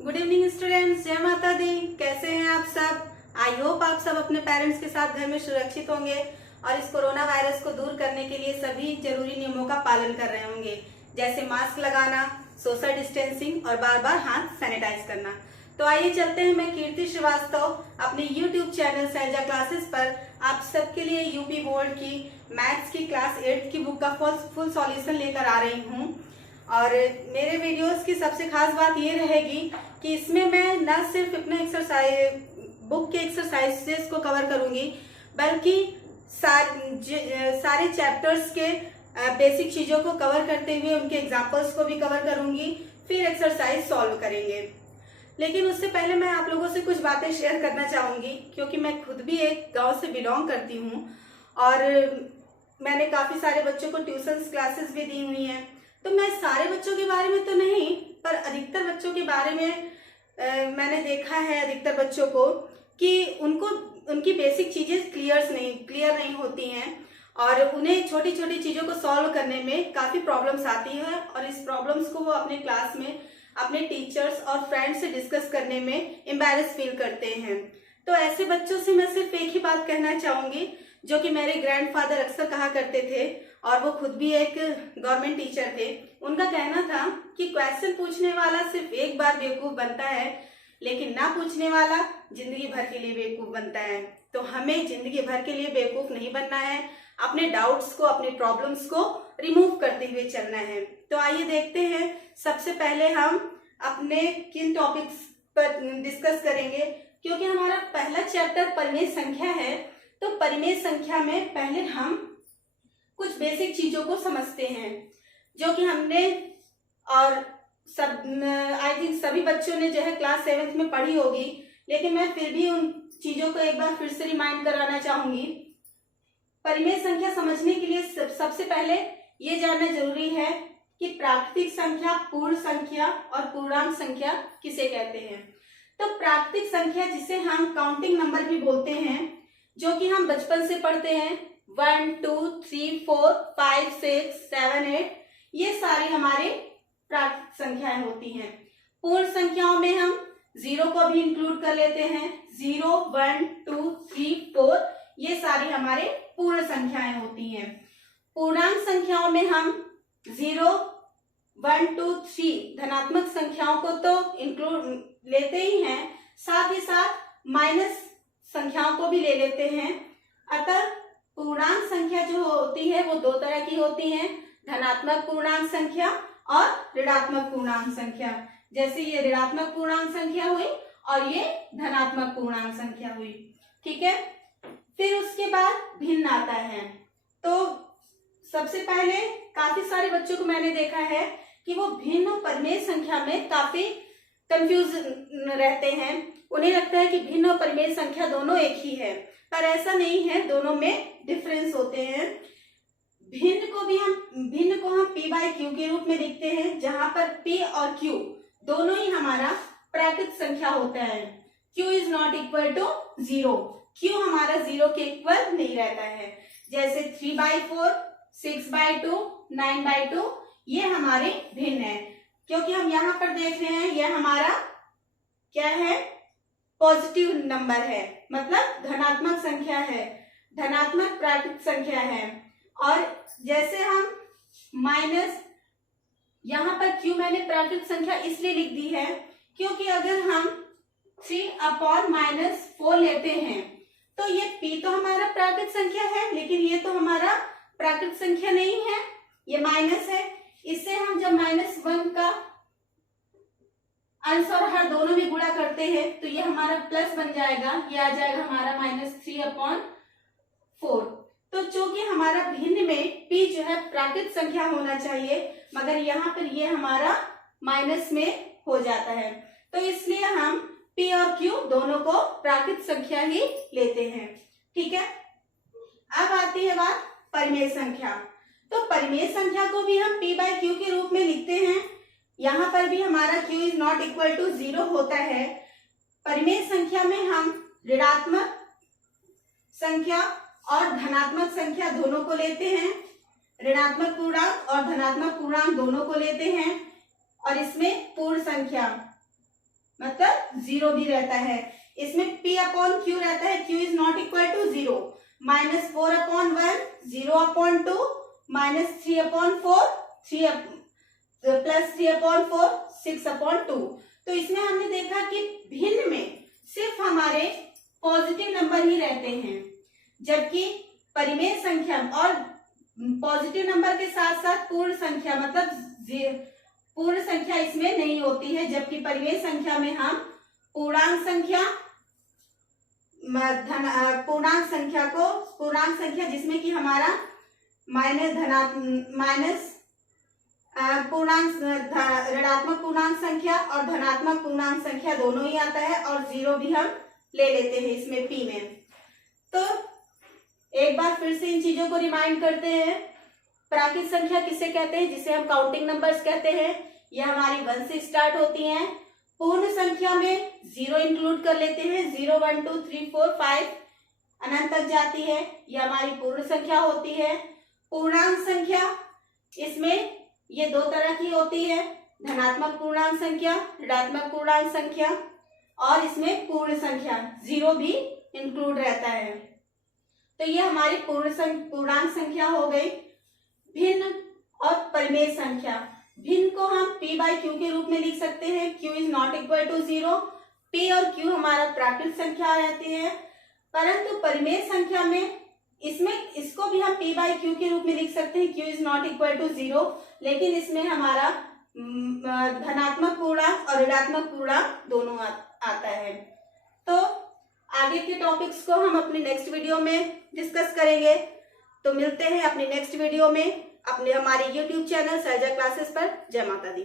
Good evening students, जय माता दी। कैसे हैं आप सब? आई होप आप सब अपने पेरेंट्स के साथ घर में सुरक्षित होंगे और इस कोरोना वायरस को दूर करने के लिए सभी जरूरी नियमों का पालन कर रहे होंगे, जैसे मास्क लगाना, सोशल डिस्टेंसिंग और बार बार हाथ सैनिटाइज करना। तो आइए चलते हैं। मैं कीर्ति श्रीवास्तव अपने YouTube चैनल शैलजा क्लासेस पर आप सबके लिए यूपी बोर्ड की मैथ्स की क्लास 8 की बुक का फुल सॉल्यूशन लेकर आ रही हूँ। और मेरे वीडियोस की सबसे खास बात ये रहेगी कि इसमें मैं न सिर्फ अपने बुक के एक्सरसाइजेस को कवर करूंगी, बल्कि सारे चैप्टर्स के बेसिक चीजों को कवर करते हुए उनके एग्जांपल्स को भी कवर करूंगी, फिर एक्सरसाइज सॉल्व करेंगे। लेकिन उससे पहले मैं आप लोगों से कुछ बातें शेयर करना चाहूंगी, क्योंकि मैं खुद भी एक गांव से बिलोंग करती हूँ और मैंने काफी सारे बच्चों को ट्यूशन क्लासेस भी दी हुई हैं। तो मैं सारे बच्चों के बारे में तो नहीं, पर अधिकतर बच्चों के बारे में मैंने देखा है अधिकतर बच्चों को कि उनकी बेसिक चीजें क्लियर नहीं होती हैं और उन्हें छोटी छोटी चीजों को सॉल्व करने में काफी प्रॉब्लम्स आती है और इस प्रॉब्लम्स को वो अपने क्लास में अपने टीचर्स और फ्रेंड्स से डिस्कस करने में एम्बैरेस फील करते हैं। तो ऐसे बच्चों से मैं सिर्फ एक ही बात कहना चाहूंगी, जो कि मेरे ग्रैंडफादर अक्सर कहा करते थे और वो खुद भी एक गवर्नमेंट टीचर थे। उनका कहना था कि क्वेश्चन पूछने वाला सिर्फ एक बार बेवकूफ बनता है, लेकिन ना पूछने वाला जिंदगी भर के लिए बेवकूफ बनता है। तो हमें जिंदगी भर के लिए बेवकूफ नहीं बनना है, अपने डाउट्स को, अपने प्रॉब्लम्स को रिमूव करते हुए चलना है। तो आइए देखते हैं। सबसे पहले हम अपने किन टॉपिक्स पर डिस्कस करेंगे, क्योंकि हमारा पहला चैप्टर परिमेय संख्या है। तो परिमेय संख्या में पहले हम कुछ बेसिक चीजों को समझते हैं, जो कि हमने और आई थिंक सभी बच्चों ने जो है क्लास 7th में पढ़ी होगी, लेकिन मैं फिर भी उन चीजों को एक बार फिर से रिमाइंड कराना चाहूंगी। परिमेय संख्या समझने के लिए सबसे पहले ये जानना जरूरी है कि प्राकृतिक संख्या, पूर्ण संख्या और पूर्णांक संख्या किसे कहते हैं। तो प्राकृतिक संख्या, जिसे हम काउंटिंग नंबर भी बोलते हैं, जो कि हम बचपन से पढ़ते हैं, 1 2 3 4 5 6 7 8, ये सारी हमारे प्राकृतिक संख्याएं होती हैं। पूर्ण संख्याओं में हम 0 को भी इंक्लूड कर लेते हैं। 0 1 2 3 4, ये सारी हमारे पूर्ण संख्याएं होती हैं। पूर्णांक संख्याओं में हम 0 1 2 3 धनात्मक संख्याओं को तो इंक्लूड लेते ही हैं, साथ ही साथ माइनस संख्याओं को भी ले लेते हैं। अतः पूर्णांक संख्या जो होती है वो दो तरह की होती है, धनात्मक पूर्णांक संख्या और ऋणात्मक पूर्णांक संख्या। जैसे ये ऋणात्मक पूर्णांक संख्या हुई और ये धनात्मक पूर्णांक संख्या हुई, ठीक है। फिर उसके बाद भिन्न आता है। तो सबसे पहले काफी सारे बच्चों को मैंने देखा है कि वो भिन्न और परिमेय संख्या में काफी कंफ्यूज रहते हैं। उन्हें लगता है कि भिन्न और परिमेय संख्या दोनों एक ही है, पर ऐसा नहीं है, दोनों में डिफरेंस होते हैं। भिन्न को हम p बाई क्यू के रूप में लिखते हैं, जहां पर p और q दोनों ही हमारा प्राकृतिक संख्या होता है। q is not equal to 0, q हमारा 0 के इक्वल नहीं रहता है। जैसे 3/4, 6/2, 9/2, ये हमारे भिन्न है। क्योंकि हम यहाँ पर देख रहे हैं, यह हमारा क्या है, पॉजिटिव नंबर है, मतलब धनात्मक संख्या है, धनात्मक प्राकृतिक संख्या है। और जैसे हम माइनस, यहाँ पर q मैंने प्राकृतिक संख्या इसलिए लिख दी है क्योंकि अगर हम 3/-4 लेते हैं तो ये p तो हमारा प्राकृतिक संख्या है, लेकिन ये तो हमारा प्राकृतिक संख्या नहीं है, ये माइनस है। इससे हम जब -1 का अंश और हर दोनों में गुणा करते हैं तो ये हमारा प्लस बन जाएगा, ये आ जाएगा हमारा -3/4। तो चूंकि हमारा भिन्न में p जो है प्राकृतिक संख्या होना चाहिए, मगर यहाँ पर ये हमारा माइनस में हो जाता है, तो इसलिए हम p और q दोनों को प्राकृतिक संख्या ही लेते हैं, ठीक है। अब आती है बात परिमेय संख्या। तो परिमेय संख्या को भी हम p बाई क्यू के रूप में लिखते हैं। यहाँ पर भी हमारा q is not equal to 0 होता है। परिमेय संख्या में हम ऋणात्मक संख्या और धनात्मक संख्या दोनों को लेते हैं, ऋणात्मक पूर्णांक और धनात्मक पूर्णांक दोनों को लेते हैं, और इसमें पूर्ण संख्या मतलब 0 भी रहता है। इसमें P अपॉन Q रहता है, Q is not equal to 0, -4/1, 0/2, -3/4, 3 plus 3/4, 6/2। तो इसमें हमने देखा कि भिन्न में सिर्फ हमारे पॉजिटिव नंबर ही रहते हैं, जबकि परिमेय संख्या और पॉजिटिव नंबर के साथ साथ पूर्ण संख्या मतलब पूर्ण संख्या इसमें नहीं होती है, जबकि परिमेय संख्या में हम पूर्णांक संख्या जिसमें कि हमारा ऋणात्मक पूर्णांक संख्या और धनात्मक पूर्णांक संख्या दोनों ही आता है, और 0 भी हम ले लेते हैं इसमें P में। तो एक बार फिर से इन चीजों को रिमाइंड करते हैं। प्राकृत संख्या किसे कहते हैं, जिसे हम काउंटिंग नंबर्स कहते हैं, यह हमारी 1 से स्टार्ट होती हैं। पूर्ण संख्या में 0 इंक्लूड कर लेते हैं, 0 1 2 3 4 5 अनंत तक जाती है, यह हमारी पूर्ण संख्या होती है। पूर्णांक संख्या, इसमें ये दो तरह की होती है, धनात्मक पूर्णांक संख्या, ऋणात्मक पूर्णांक संख्या, और इसमें पूर्ण संख्या 0 भी इंक्लूड रहता है। तो ये हमारी पूर्णांक संख्या हो गई। भिन्न और परिमेय संख्या, भिन्न को हम P बाई Q के रूप में लिख सकते हैं, Q is not equal to 0। P और Q हमारा प्राकृत संख्या रहती है, परंतु परिमेय संख्या में इसको भी हम P बाई Q के रूप में लिख सकते हैं, Q is not equal to 0, लेकिन इसमें हमारा धनात्मक पूर्णांक और ऋणात्मक पूर्णांक दोनों आता है। तो आगे के टॉपिक्स को हम अपनी नेक्स्ट वीडियो में डिस्कस करेंगे। तो मिलते हैं अपनी नेक्स्ट वीडियो में हमारे YouTube चैनल सहजा क्लासेस पर। जय माता दी।